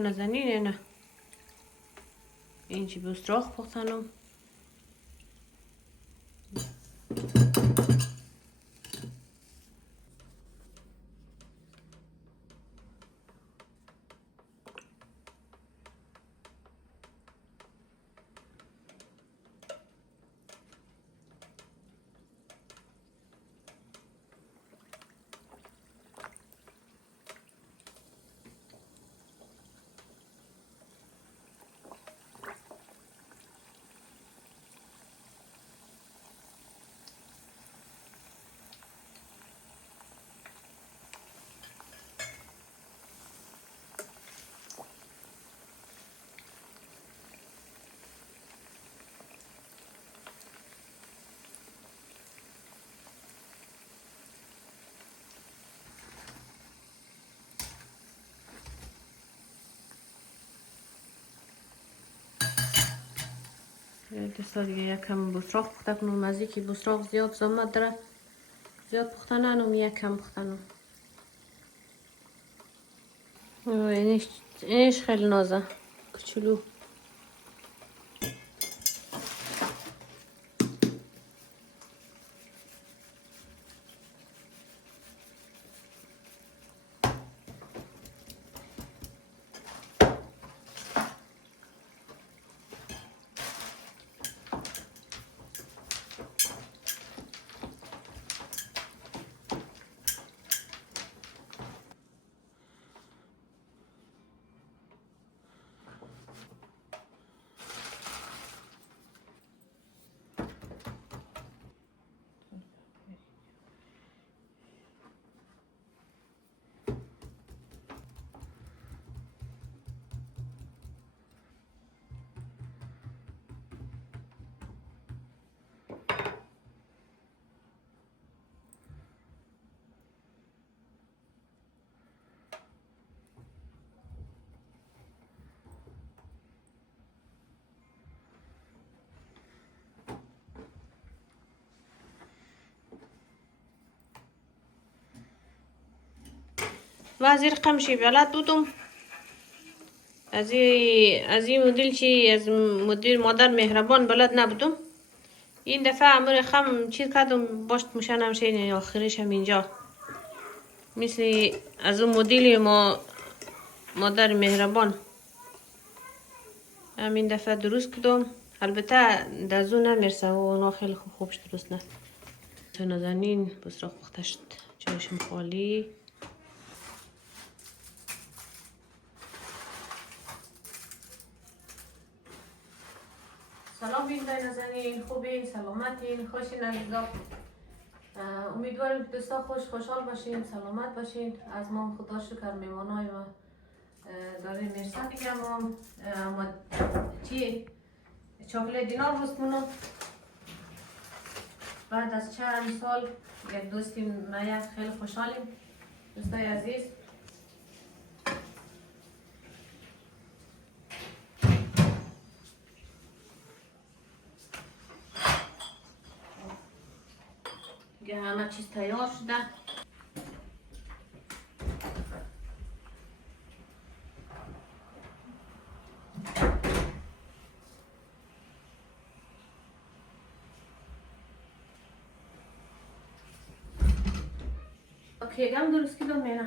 نزنین نه این چی بستراخ پختنم دستا دیگه یکم بسراخ پخته کنم از اینکه بسراخ زیاد زحمت داره زیاد پخته ننم یکم پخته نم اینش خیلی نازه کچولو وزیر قمشی بلد بودم از این مدل چی از مدل مادر مهربان بلد نبودم این دفعه امر خم چیز کردم باشت مشنم شین آخرش هم اینجا مثل از اون مدل ما مادر مهربان همین دفعه درست کردم البته دزو نمیرسه و اونا خیلی خوبش درست نه تو نازنین بسراخ پخته شد جایشم خالی سلام بینده نازنین خوبین سلامتین خوشین عزیزا امیدوارم که دوستا خوشحال باشین سلامت باشین از ما خدا شکر میمانای ما داره مرسه دیگه ما چی چاکلیت دینار رستمونو بعد از چند سال یک دوستی ما خیلی خوشحالیم دوستای عزیز دیگه همه چیز تیار شده اوکی گم درست کدوم مینا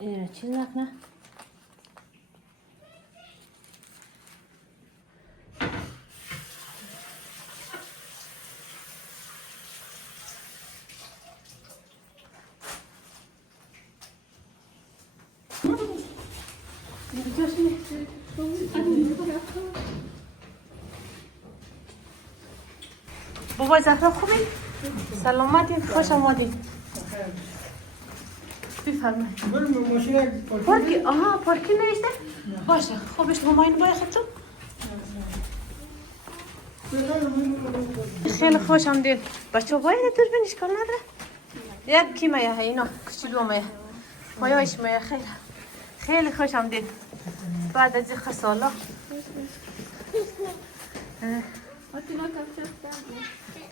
اینه چیز نکنه بابا زهرا خوبی؟ سلامتی خوش آمدید بفرمایید پارکی پارکی نوشته؟ باشه خوبش ماماین باید خطم خیلی خوش آمدید بچه باید دوربینش کار نداره یک کی میه اینا کچلو میه مایایش میه خیلی خوش آمدید بعد از این سالا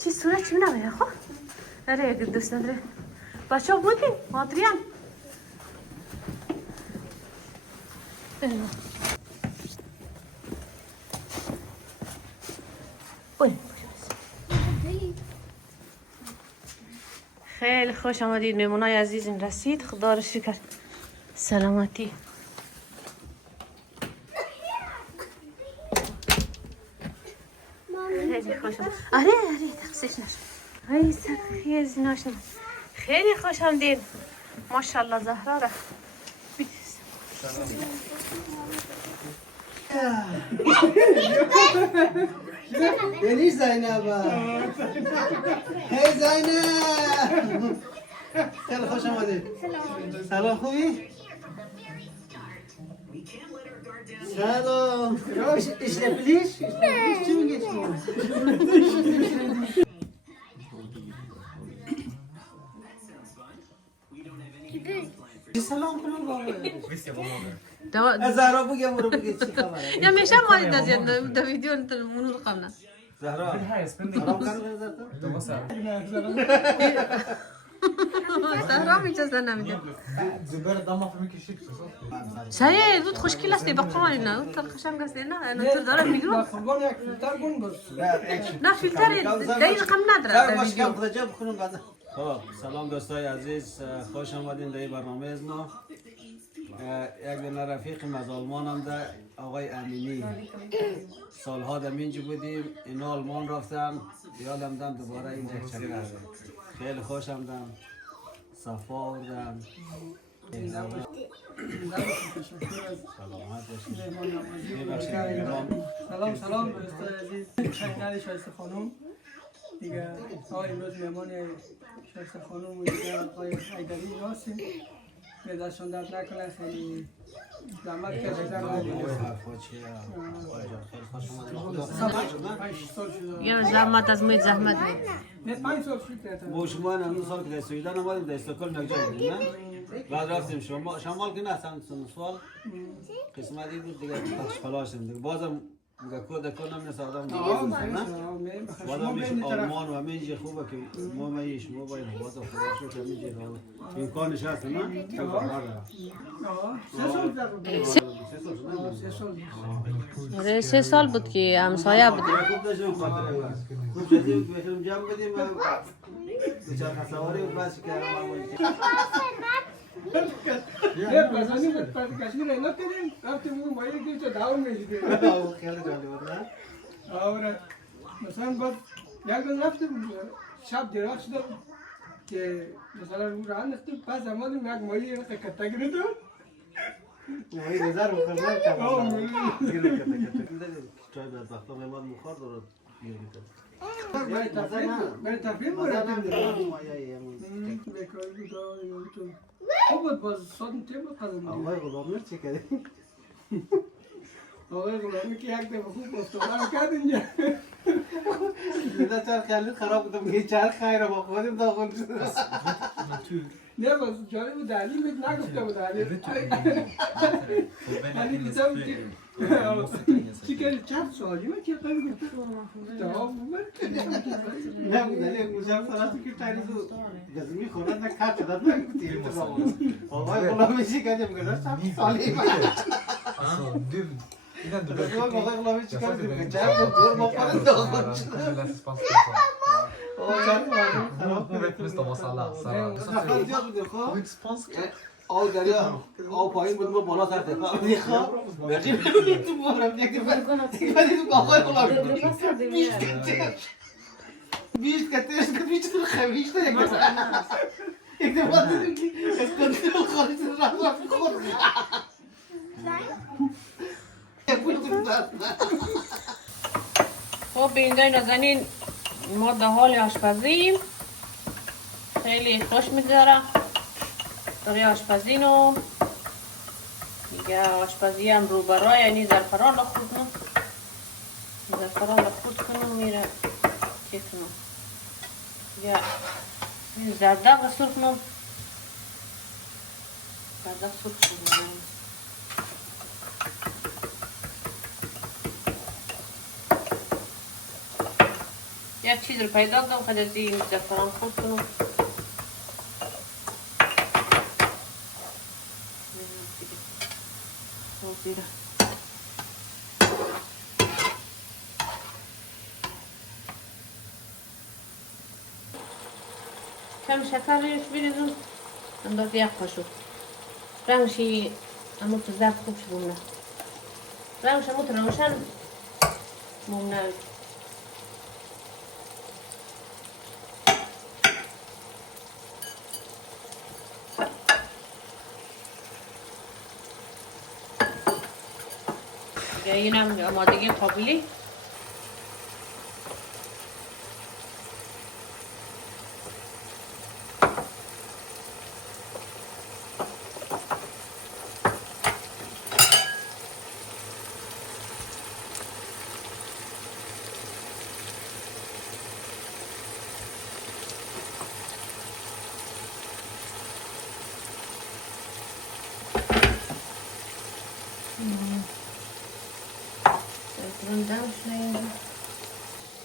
چی صورت چی نمیه خب؟ اره اگه دوست نداره بچه ها بودیم مادریان خیلی خوش آمدید میمونای عزیز رسید خدا رو شکر سلامتی خیلی خوش آمدید آره تقصیش نشد ای سرخیز ناشد خیلی خوش آمدید ماشاءالله زهرا را بلی زینب هی زینب خیلی خوش آمدید سلام خوبی؟ سلام اشتفلیش چی میگه سلام کنم بابا از زهرا بگم برو بگه چی خبره یا میشه مالی دازید در ویدیو منو رقمنا زهرا سلام کنم زهرا میچه نمیده زبر دام میکشید سایه زود خوشگل هستی با قماری نه اون تر خشم گستی نه نطر داره میگو نه فیلتر دقیق کم نداره در ویدیو سلام دوستای عزیز خوش آمدین در این برنامه از ما یک دونه رفیقم از آلمان هم ده آقای امینی سالها در اینجا بودیم اینا آلمان رفتن یادم دم دوباره اینجا چکر خیلی خوش آمدم صفا آوردم سلام دوستای عزیز کانال شایسته خانم دیگه امروز مهمان شایسته خانم و دیگه آقای حیدری هستیم دستشان درد نکنه خیلی زحمت کشیدن یا زحمت از مید زحمت نه 5 سال شد با شما هم سال که در سویدن آمدیم در استکهلم یک جا بودیم بعد رفتیم شمال که نه سال قسمتی بود دیگه بخش خلاصیم دیگه بازم میگه کود کنم نس آدم دیگه بعدم میشه آلمان و همینجا خوبه که ما میش ما باید هوا تو خدا شد همینجا امکانش هست نه؟ آره 3 سال بود که همسایه بودیم خوب داشتیم خاطره بود خوب شدیم بهترم جمع بدیم بچه خسواری و بس که کشمیر اینا کردیم رفتیم اون مایی که چه داون میشید خیلی جالب بود نه؟ آره مثلا بعد یک دن رفتیم شب دیراک شدم که مثلا رو راه انداختیم پس آمدیم یک مایی را کتا گرفتم مایی رزر و خرمال کردم گیره کتا چای باید وقتا میماد مخار دارد گیره کتا برای تفریح بردیم بیکاری بود خوب بود باز سادم تیم بود قدم آقای غلامی چی کردیم؟ آقای غلامی که یک دفعه خوب استوار کرد اینجا دیده چرخ خیلی خراب بودم میگه چرخ خیره با خودم داخل شد نه باز جایی بود علی میت نگفته بود علی علی دیدم چی کردی چند سالی من که قیم گفته جواب بود نه بود علی گوشم سراتی که تایلی دو گزمی خورد نکرد شدد نگفتی آقای غلامی چی کردیم گذاشت چند سالی من آقای غلامی چی کردیم چند دور ما پرد داخل شد آو دریا آو پایین بود ما بالا سر تکا دیخوا بقیم تو بارم یک دیگه آقای غلامی بیشت کترش که بیشت رو خمیشته یک دفعه دیدیم که اسکانتیل خارج رفت خورد خب بینده نازنین ما در حال آشپزیم خیلی خوش میگذره برای آشپزینو دیگه آشپزی هم رو برای یعنی زرفران را خورد کنم زرفران را خورد کنم میره چه کنم یا زردق را سرخ کنم زردق سرخ کنم یک چیز رو پیدا کردم خود از این زعفران خورد کنم. زیره کم شکر روش بریزم اندازه یک قاشق. رنگشی اما تو زرد خوب شد بمونه. رنگش اما تو روشن بمونه. اینم آمادگی قابلی.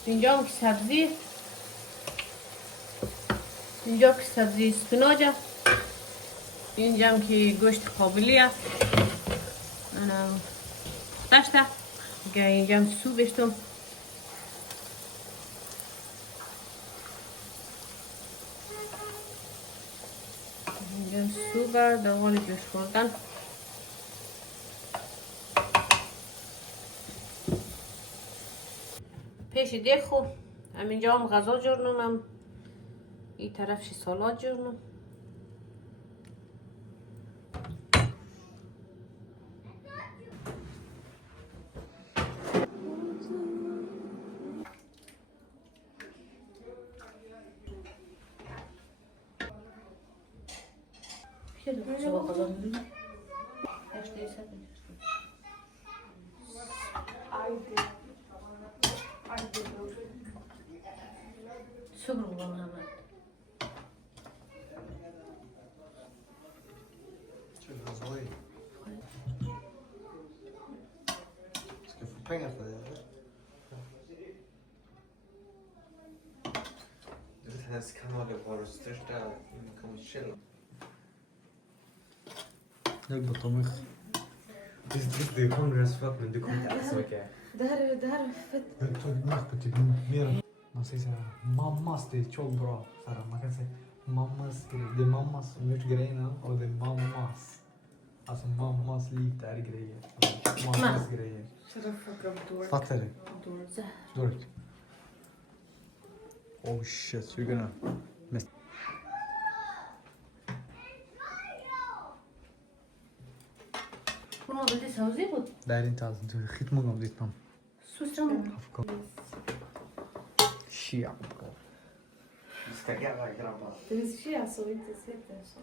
اینجا هم که سبزی، اینجا که سبزی سپیناجه، اینجا هم که گوشت قابلیه، داشته اینجا هم سو بشتم. اینجا هم سو برد در حال جوش خوردن. پیش دیخو همینجا هم غذا جورنم، هم این طرفش سالاد جورنم. Super bom, Hamad. Ska jag få pengar för det eller? Du vet hennes kanal är vår största inkomstkälla. Jag bara Tommy. Visst, du är hungrig as fuck men du kommer inte äta så mycket. Det här är fett. Jag tog makt på typ mer. Man säger såhär, mammas det är tjock bra. Såhär, man kan säga mammas grej. Det är mammas som gjort grejerna och det är mammas. Alltså mammas lite är grejer. Alltså, mammas grejer. Shut the fuck up, dork. Fattar du? Dork. Dork. Oh shit, you're gonna miss. Bunu da savzi bu. Det är inte alls du skit många om ditt namn. Susam. Shia. Vi ska jävla grabbar. Det finns shea så inte heter så.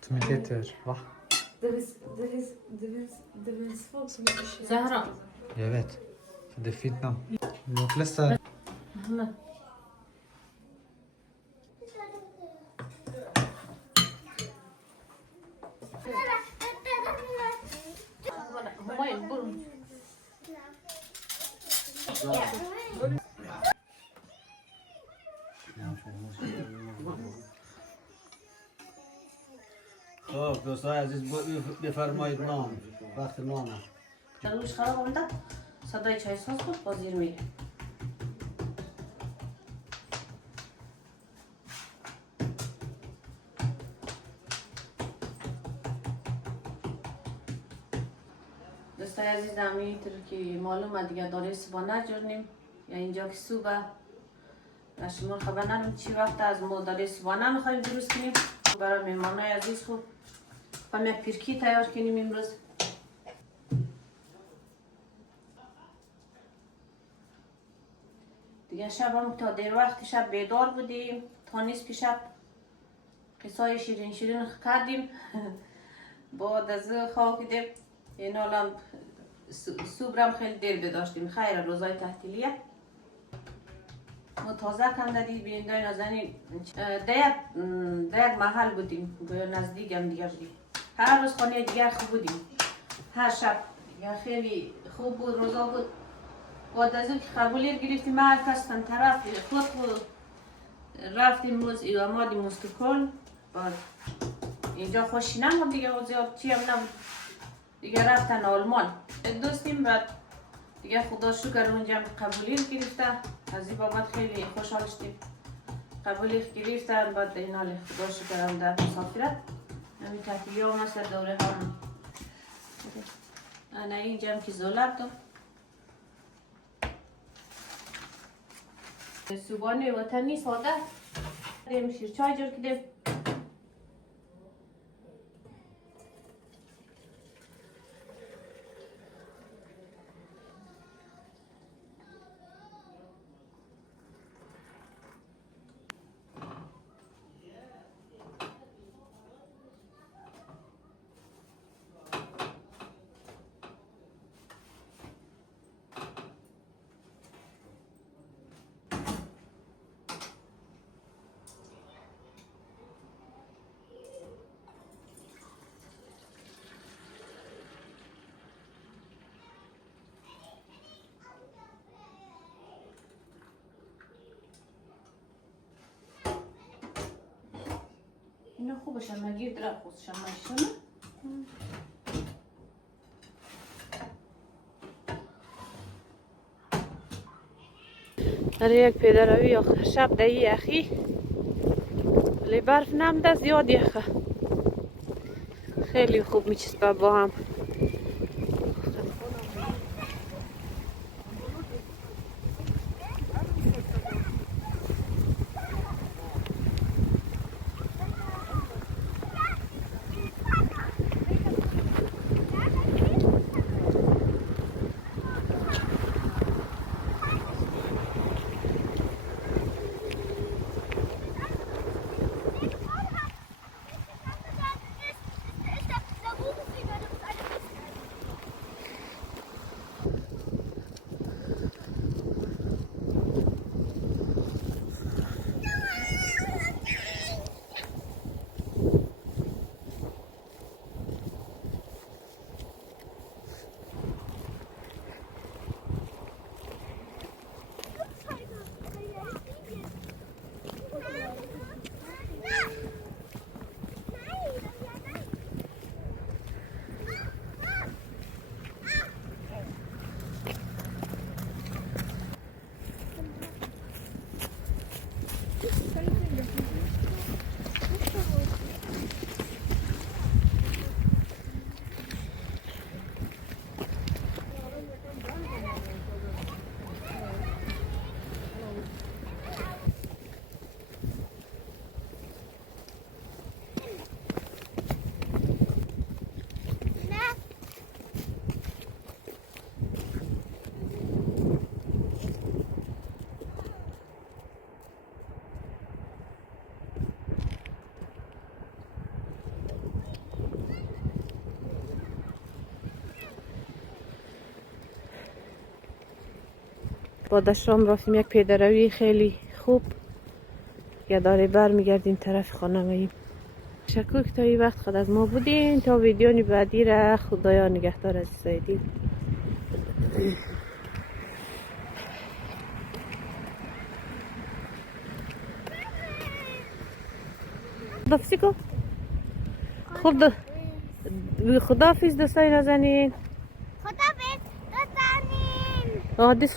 Som inte heter va? Det finns folk som heter shea. Zahra. Jag vet. För det är fint namn. De flesta... Ahmed. خب دوستای عزیز بفرمایید نان وقت نانه روش خراب آمده صدای چای ساز بود با زیر میره. دوستای عزیز همینطور که معلومه دیگه داره صبح نجورنیم یا اینجا که صبح و شما خبر ندارم چی وقت از ما داره صبحانه میخوایم درست کنیم برای مهمانای عزیز خوب هم یک پیرکی تیار کنیم امروز. دیگه شب هم تا دیر وقت شب بیدار بودیم تا نصف شب قصای شیرین شیرین کردیم بعد از خواب کردیم این حالا صبح خیلی دیر بداشتیم. خیر روزای تعطیلیه ما تازه کنده دید بیندای نازنین در یک محل بودیم نزدیک هم دیگه بودیم. هر روز خانه دیگر خوب بودیم هر شب دیگه خیلی خوب بود روزا بود بعد از اون که قبولیت گرفتیم ما کسان طرف خود رفتیم موز ایو آمادی مستقل بعد اینجا خوشی نمود دیگه و زیاد چی هم نبود دیگه رفتن آلمان دوستیم بعد دیگه خدا شکر اونجا قبولیت گرفته از این بابت خیلی خوشحال شدیم قبولیت گرفتن بعد این حال خدا شکر هم در مسافرت همین تحتیلی هم مثل دوره هم انا اینجا هم که زولب دم سوبانه وطنی ساده دیم شیرچای جور کدیم اینا خوبه شمگیر در خود شمایشونه در یک پیدروی آخر شب در یخی ولی برف نمده زیاد یخه خیلی خوب میچسبه با هم با دشرام رفتیم یک پیدروی خیلی خوب یا داره بر میگردیم طرف خانه ماییم شکر تا این وقت خود از ما بودین تا ویدیو بعدی را خدایا نگهدار عزیزای دید خدافزی کن خدافز دوستای نازنین خدافز دوستانین